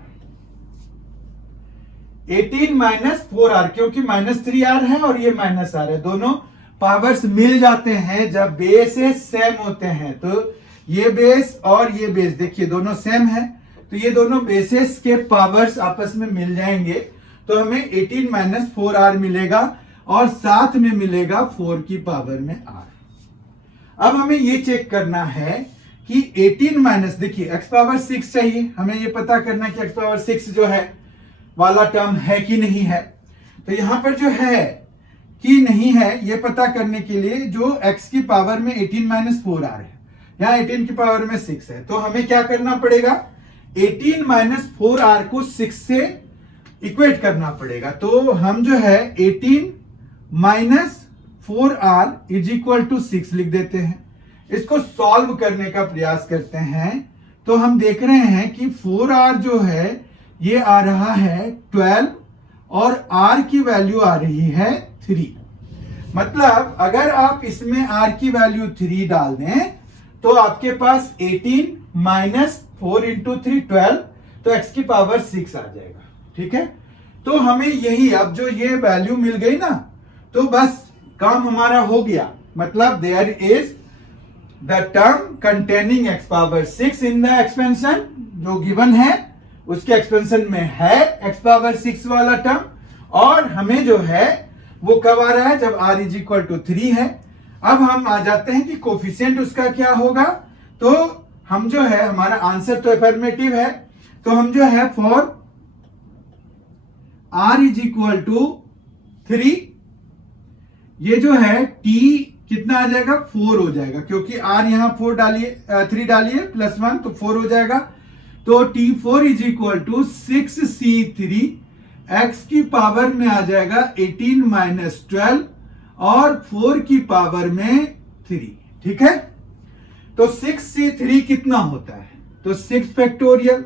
18 माइनस 4r, क्योंकि माइनस 3r है और ये माइनस r है, दोनों पावर्स मिल जाते हैं जब बेसेस सेम होते हैं। तो ये बेस और ये बेस देखिए दोनों सेम है, तो ये दोनों बेसेस के पावर्स आपस में मिल जाएंगे तो हमें 18 माइनस 4r मिलेगा और साथ में मिलेगा 4 की पावर में r। अब हमें ये चेक करना है कि 18 माइनस, देखिए x पावर 6 चाहिए, हमें ये पता करना है कि x पावर 6 जो है वाला टर्म है कि नहीं है। तो यहां पर जो है कि नहीं है, ये पता करने के लिए जो x की पावर में 18 माइनस 4r है, यहाँ 18 की पावर में 6 है, तो हमें क्या करना पड़ेगा, 18 माइनस 4r को 6 से इक्वेट करना पड़ेगा। तो हम जो है 18 minus 4r is equal to 6 लिख देते हैं। इसको सॉल्व करने का प्रयास करते हैं तो हम देख रहे हैं कि 4r जो है ये आ रहा है 12 और r की वैल्यू आ रही है 3। मतलब अगर आप इसमें r की वैल्यू 3 डाल दें तो आपके पास 18 माइनस 4 इंटू 3 12, तो x की पावर 6 आ जाएगा। ठीक है, तो हमें यही, अब जो ये वैल्यू मिल गई ना तो बस काम हमारा हो गया। मतलब there is the term containing x power 6 in the expansion, जो गिवन है उसके एक्सपेंशन में है x पावर 6 वाला टर्म, और हमें जो है वो कब आ रहा है, जब r इज इक्वल टू 3 है। अब हम आ जाते हैं कि कोफिशिएंट उसका क्या होगा, तो हम जो है, हमारा आंसर तो अफर्मेटिव है, तो हम जो है for r is equal to 3, ये जो है t कितना आ जाएगा, 4 हो जाएगा, क्योंकि r यहां 4 डालिए, 3 डालिए प्लस 1 तो 4 हो जाएगा। तो t4 is equal to 6c3, x की पावर में आ जाएगा 18 माइनस 12 और 4 की पावर में 3। ठीक है, तो 6c3 कितना होता है, तो 6 factorial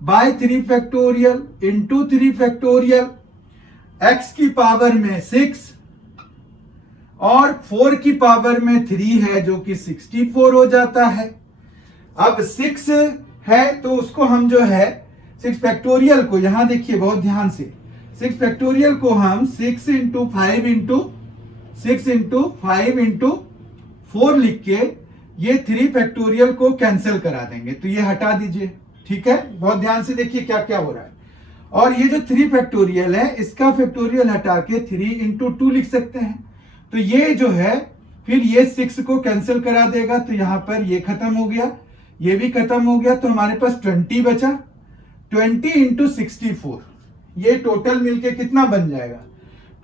by 3 factorial into 3 factorial, x की पावर में 6 और 4 की पावर में 3 है जो कि 64 हो जाता है। अब 6 है तो उसको हम जो है 6 फैक्टोरियल को, यहां देखिए बहुत ध्यान से, 6 फैक्टोरियल को हम 6 इंटू 5 इंटू 6 इंटू 5 इंटू 4 लिख के ये 3 फैक्टोरियल को कैंसिल करा देंगे, तो ये हटा दीजिए। ठीक है, बहुत ध्यान से देखिए क्या क्या हो रहा है। और ये जो 3 फैक्टोरियल है इसका फैक्टोरियल हटा के 3 इंटू 2 लिख सकते हैं, तो ये जो है फिर ये 6 को कैंसिल करा देगा, तो यहां पर ये खत्म हो गया, ये भी खत्म हो गया, तो हमारे पास 20 बचा। 20 इंटू 64, ये टोटल मिलके कितना बन जाएगा,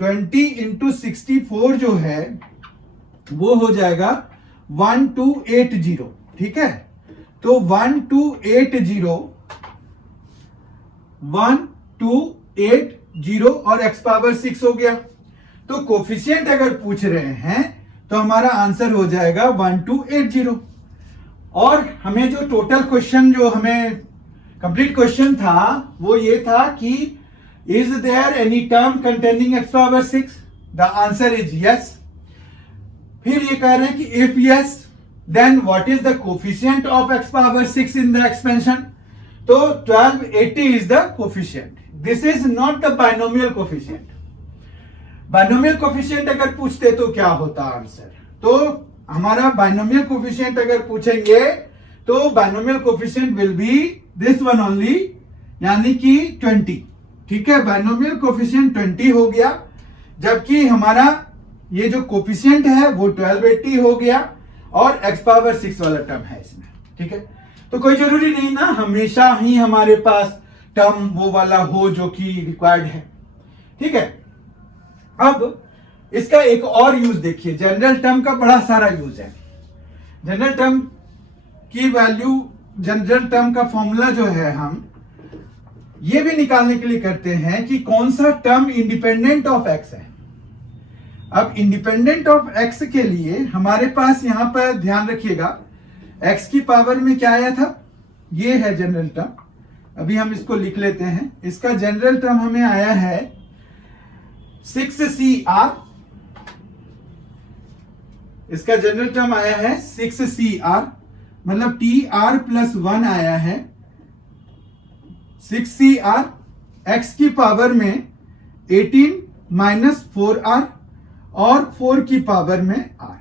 20 इंटू 64 जो है वो हो जाएगा 1280। ठीक है, तो 1280 और x पावर 6 हो गया। तो कोफिशिएंट अगर पूछ रहे हैं तो हमारा आंसर हो जाएगा 1280। और हमें जो टोटल क्वेश्चन, जो हमें कंप्लीट क्वेश्चन था वो ये था कि is there any term containing x power 6, the answer is yes. फिर ये कह रहे हैं कि if yes then what is the coefficient of x power 6 in the expansion, तो 1280 is the coefficient. This is not the binomial coefficient. Binomial coefficient अगर पूछते तो क्या होता आंसर, तो हमारा बाइनोमियल कोफिशिएंट अगर पूछेंगे तो binomial coefficient will be this one only, यानी कि 20। ठीक है, बाइनोमियल कोफिशिएंट 20 हो गया, जबकि हमारा ये जो कोफिशिएंट है वो 1280 हो गया और x पावर 6 वाला टर्म है इसमें। ठीक है, तो कोई जरूरी नहीं ना हमेशा ही हमारे पास टर्म वो वाला हो जो कि रिक्वायर्ड है। ठीक है, अब इसका एक और यूज देखिए। जनरल टर्म का बड़ा सारा यूज है। जनरल टर्म की वैल्यू, जनरल टर्म का फॉर्मूला जो है हम ये भी निकालने के लिए करते हैं कि कौन सा टर्म इंडिपेंडेंट ऑफ एक्स है। अब इंडिपेंडेंट ऑफ एक्स के लिए हमारे पास यहां पर ध्यान रखिएगा, एक्स की पावर में क्या आया था, ये है जनरल टर्म। अभी हम इसको लिख लेते हैं। इसका जनरल टर्म हमें आया है 6CR। इसका जनरल टर्म आया है 6CR, मतलब TR प्लस 1 आया है 6CR, एक्स की पावर में 18 माइनस 4R और 4 की पावर में R।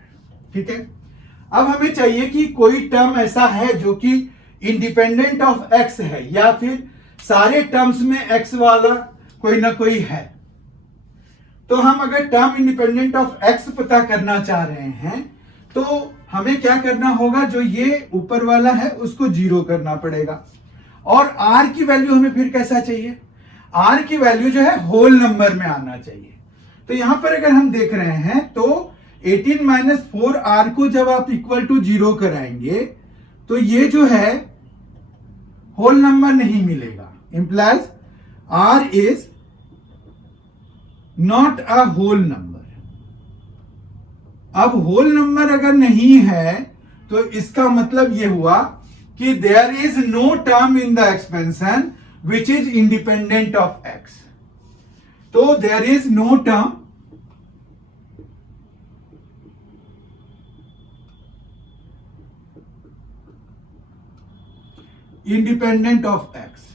ठीक है, अब हमें चाहिए कि कोई टर्म ऐसा है जो कि इंडिपेंडेंट ऑफ एक्स है, या फिर सारे टर्म्स में एक्स वाला कोई ना कोई है। तो हम अगर टर्म इंडिपेंडेंट ऑफ एक्स पता करना चाह रहे हैं तो हमें क्या करना होगा, जो ये ऊपर वाला है उसको 0 करना पड़ेगा। और आर की वैल्यू हमें फिर कैसा चाहिए, आर की वैल्यू जो है होल नंबर में आना चाहिए। तो यहां पर अगर हम देख रहे हैं तो 18 माइनस 4R को जब आप इक्वल टू 0 कराएंगे तो ये जो है होल नंबर नहीं मिलेगा, implies R is not a whole number. अब होल नंबर अगर नहीं है तो इसका मतलब यह हुआ कि there is no term in the expansion which is independent of X. तो there is no term independent of X.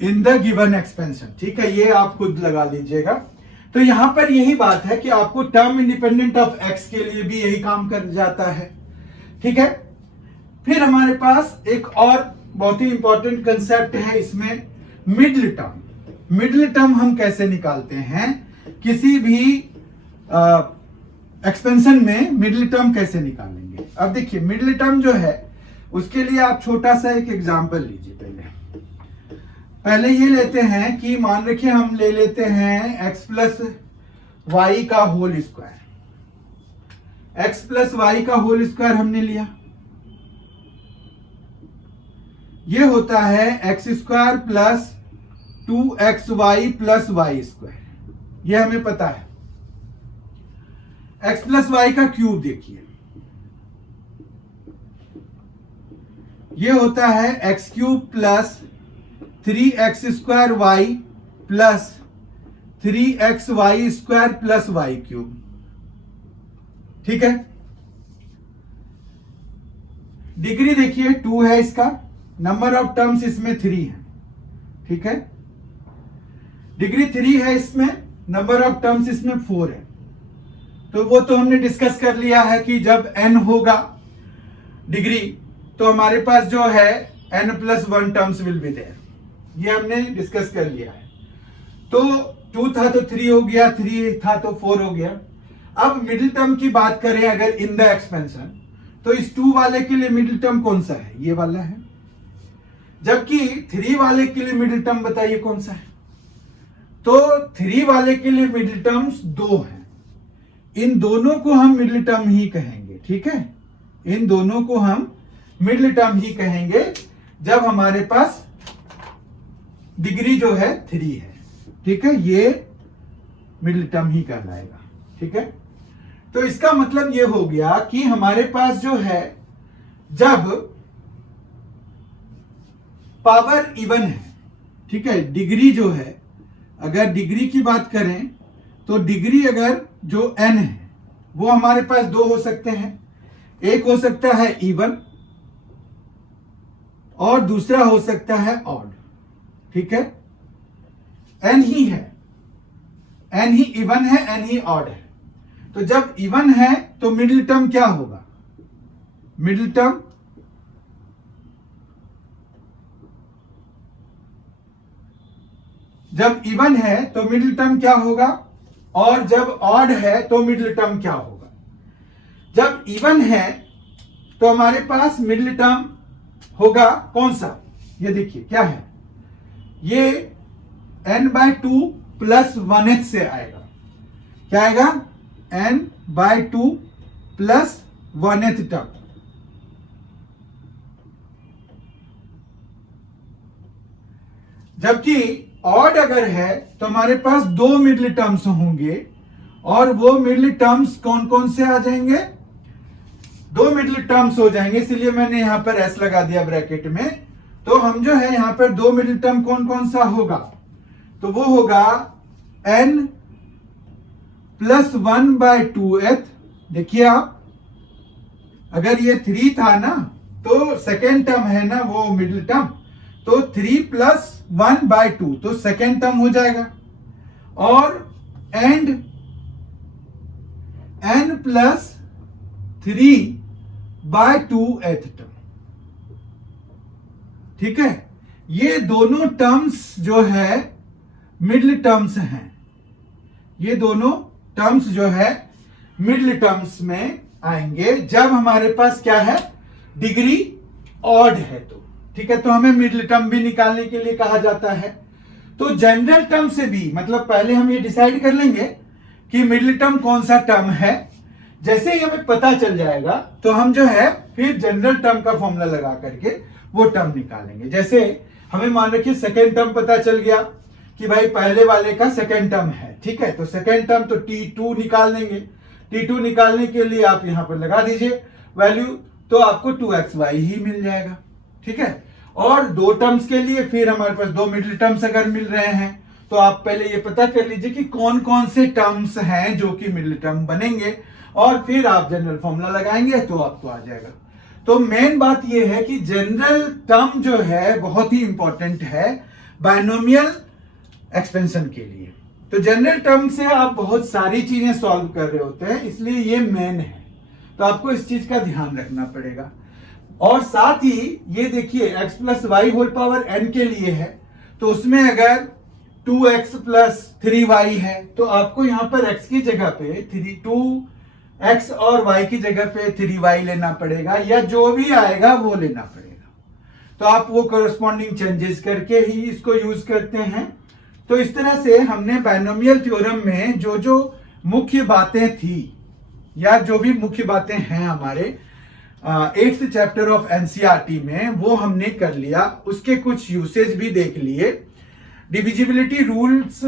In the given expansion. ठीक है, ये आप खुद लगा लीजिएगा। तो यहां पर यही बात है कि आपको टर्म इंडिपेंडेंट ऑफ एक्स के लिए भी यही काम कर जाता है। ठीक है, फिर हमारे पास एक और बहुत ही इंपॉर्टेंट कंसेप्ट है इसमें, मिडिल टर्म। मिडिल टर्म हम कैसे निकालते हैं, किसी भी एक्सपेंशन में मिडिल टर्म कैसे निकालेंगे। अब देखिए, मिडिल टर्म जो है उसके लिए आप छोटा सा एक एग्जांपल लीजिए। पहले ये लेते हैं कि मान रखिए हम ले लेते हैं x प्लस वाई का whole square. x plus y का होल स्क्वायर हमने लिया, ये होता है x square plus 2xy plus y square. ये हमें पता है। x प्लस वाई का क्यूब देखिए, ये होता है x cube plus 3x square y plus 3xy square plus y cube. ठीक है, डिग्री देखिए 2 है इसका, नंबर ऑफ टर्म्स इसमें 3 है। ठीक है, डिग्री 3 है इसमें, नंबर ऑफ टर्म्स इसमें 4 है। तो वो तो हमने डिस्कस कर लिया है कि जब n होगा डिग्री तो हमारे पास जो है n plus 1 terms will be there. ये हमने डिस्कस कर लिया है। तो 2 था तो 3 हो गया, 3 था तो 4 हो गया। अब मिडिल टर्म की बात करें अगर इन द एक्सपेंशन, तो इस 2 वाले के लिए मिडिल टर्म कौन सा है, ये वाला है। जबकि 3 वाले के लिए मिडिल टर्म बताइए कौन सा है। तो 3 वाले के लिए मिडिल टर्म्स 2 हैं। इन दोनों को हम मिडिल टर्म ही कहेंगे। ठीक है, इन दोनों को हम मिडिल टर्म ही कहेंगे जब हमारे पास डिग्री जो है 3 है। ठीक है, ये मिडिल टर्म ही कहलाएगा। ठीक है, तो इसका मतलब ये हो गया कि हमारे पास जो है जब पावर इवन है, ठीक है, डिग्री जो है, अगर डिग्री की बात करें तो डिग्री अगर जो n है वो हमारे पास 2 हो सकते हैं। एक हो सकता है इवन और दूसरा हो सकता है ऑड। ठीक है, n ही है, n ही इवन है, n ही ऑड है। तो जब इवन है तो मिडिल टर्म क्या होगा, मिडिल टर्म जब इवन है तो मिडिल टर्म क्या होगा, और जब ऑड है तो मिडिल टर्म क्या होगा। जब इवन है तो हमारे पास मिडिल टर्म होगा कौन सा, ये देखिए क्या है, ये n/2 प्लस 1h से आएगा। क्या आएगा, n/2 प्लस 1h टर्म। जबकि ऑड अगर है तो हमारे पास दो मिडिल टर्म्स होंगे, और वो मिडिल टर्म्स कौन कौन से आ जाएंगे, दो मिडिल टर्म्स हो जाएंगे, इसलिए मैंने यहां पर एस लगा दिया ब्रैकेट में। तो हम जो है यहां पर दो मिडिल टर्म कौन कौन सा होगा, तो वो होगा n प्लस 1/2h। देखिए आप, अगर ये 3 था ना तो सेकेंड टर्म है ना वो मिडिल टर्म, तो 3 प्लस 1/2 तो सेकेंड टर्म हो जाएगा, और and n plus 3/2h term. ठीक है, ये दोनों टर्म्स जो है मिडिल टर्म्स हैं, ये दोनों टर्म्स जो है मिडिल टर्म्स में आएंगे जब हमारे पास क्या है, डिग्री ऑड है। तो ठीक है, तो हमें मिडिल टर्म भी निकालने के लिए कहा जाता है। तो जनरल टर्म से भी, मतलब पहले हम ये डिसाइड कर लेंगे कि मिडिल टर्म कौन सा टर्म है। जैसे ही हमें पता चल जाएगा तो हम जो है फिर जनरल टर्म का फॉर्मूला लगा करके वो टर्म निकालेंगे। जैसे हमें मान रखिए सेकेंड टर्म पता चल गया कि भाई पहले वाले का सेकेंड टर्म है, ठीक है, तो सेकेंड टर्म तो T2 निकाल देंगे। T2 निकालने के लिए आप यहां पर लगा दीजिए वैल्यू, तो आपको 2xy ही मिल जाएगा। ठीक है, और दो टर्म्स के लिए फिर हमारे पास दो मिडिल टर्म्स अगर मिल रहे हैं तो आप पहले ये पता कर लीजिए कि कौन कौन से टर्म्स हैं जो कि मिडिल टर्म बनेंगे, और फिर आप जनरल फॉर्मूला लगाएंगे तो आपको आ जाएगा। तो मेन बात ये है कि जनरल टर्म जो है बहुत ही इंपॉर्टेंट है बायनोमियल एक्सपेंशन के लिए। तो जनरल टर्म से आप बहुत सारी चीजें सॉल्व कर रहे होते हैं, इसलिए ये मेन है, तो आपको इस चीज का ध्यान रखना पड़ेगा। और साथ ही ये देखिए x plus y whole power n के लिए है, तो उसमें अगर 2x प्लस 3y है तो आपको यहां पर x की जगह पे 2x और y की जगह पे 3y लेना पड़ेगा, या जो भी आएगा वो लेना पड़ेगा। तो आप वो कोरस्पॉन्डिंग चेंजेस करके ही इसको यूज करते हैं। तो इस तरह से हमने बायनोमियल थ्योरम में जो जो मुख्य बातें थी या जो भी मुख्य बातें हैं हमारे 8th चैप्टर ऑफ एनसीईआरटी में वो हमने कर लिया। उसके कुछ यूसेज भी देख लिए। डिविजिबिलिटी रूल्स,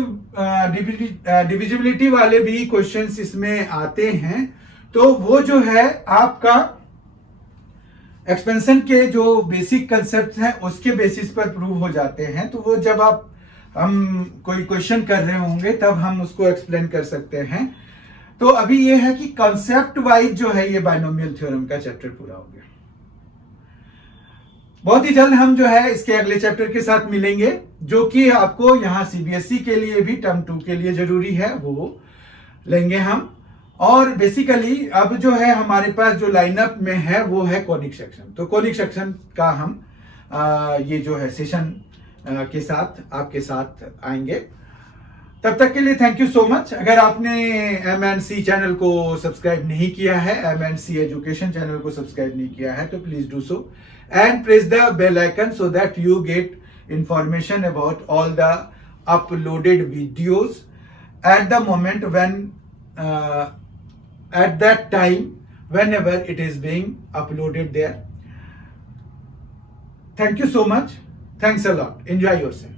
डिविजिबिलिटी वाले भी क्वेश्चंस इसमें आते हैं, तो वो जो है आपका एक्सपेंशन के जो बेसिक कंसेप्ट हैं उसके बेसिस पर प्रूव हो जाते हैं। तो वो जब हम कोई क्वेश्चन कर रहे होंगे तब हम उसको एक्सप्लेन कर सकते हैं। तो अभी ये है कि कॉन्सेप्ट वाइज जो है ये बायनोमियल थ्योरम का चैप्टर पूरा हो गया। बहुत ही जल्द हम जो है इसके अगले चैप्टर के साथ मिलेंगे, जो कि आपको यहाँ सीबीएसई के लिए भी टर्म 2 के लिए जरूरी है, वो लेंगे हम। और बेसिकली अब जो है हमारे पास जो लाइनअप में है वो है कोनिक सेक्शन। तो कोनिक सेक्शन का हम ये जो है सेशन के साथ आपके साथ आएंगे। तब तक के लिए थैंक यू सो मच। अगर आपने MNC चैनल को सब्सक्राइब नहीं किया है, MNC एजुकेशन चैनल को सब्सक्राइब नहीं किया है, तो please do so and press the bell icon so that you get information about all the uploaded videos at the moment when at that time whenever it is being uploaded there. Thank you so much. Thanks a lot. Enjoy yourself.